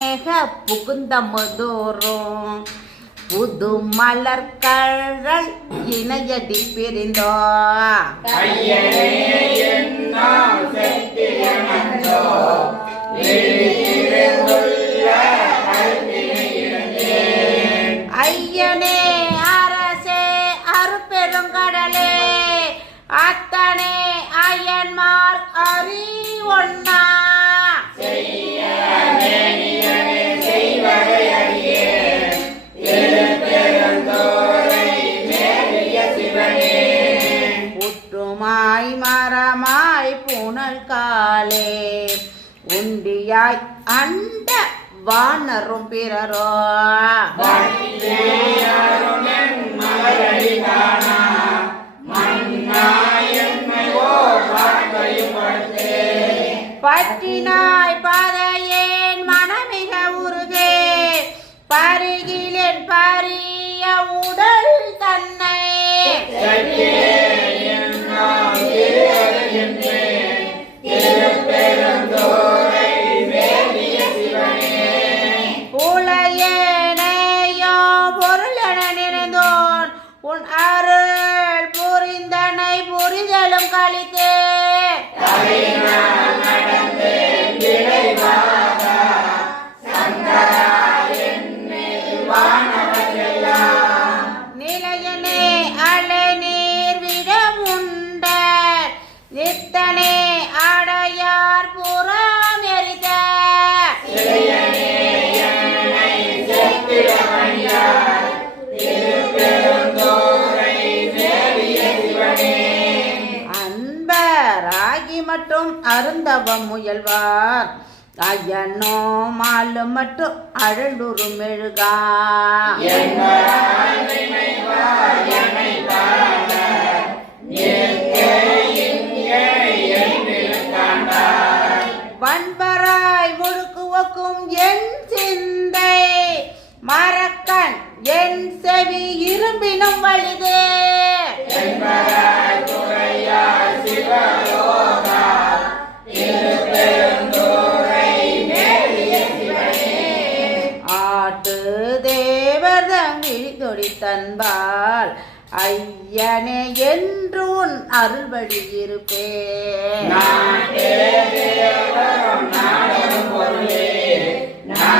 புகுந்த முதோறும் புது மலர்கழல் இணையடி பிரிந்தோ ஐயனே அரசே அருப்பெருங்கடலே அத்தனே அயன்மார் அறி ஒன்னா புற்றுமாய் மரமாய் புனல் காலே உண்டியாய் அண்ட வானரும் பிறரோ பற்றினாய் பதையேன் மனமிக உருகே பருகிலேன் பரிய உடல் தன்னை புலையேனையோ பொருளென நினைந்தோன் உன் அருள் புரிந்தனை புரிதலும் கழித்தே நிலையனே அலை நீர் விடமுண்ட நித்தனே அடையார் புறம் எரித அன்பராகி மற்றும் அருந்தவம் முயல்வார் ஐயனோ மாலு மட்டும் அழலுறு மெழுகா வன்பராய் முழுக்குவக்கும் என் சிந்தை மரக்கண் என் செவி இரும்பினும் வலிதே ஆட்டு தேவதம் இழிதொடி தன்பால் ஐயனே என்று உன் அருள்வழி இருப்பே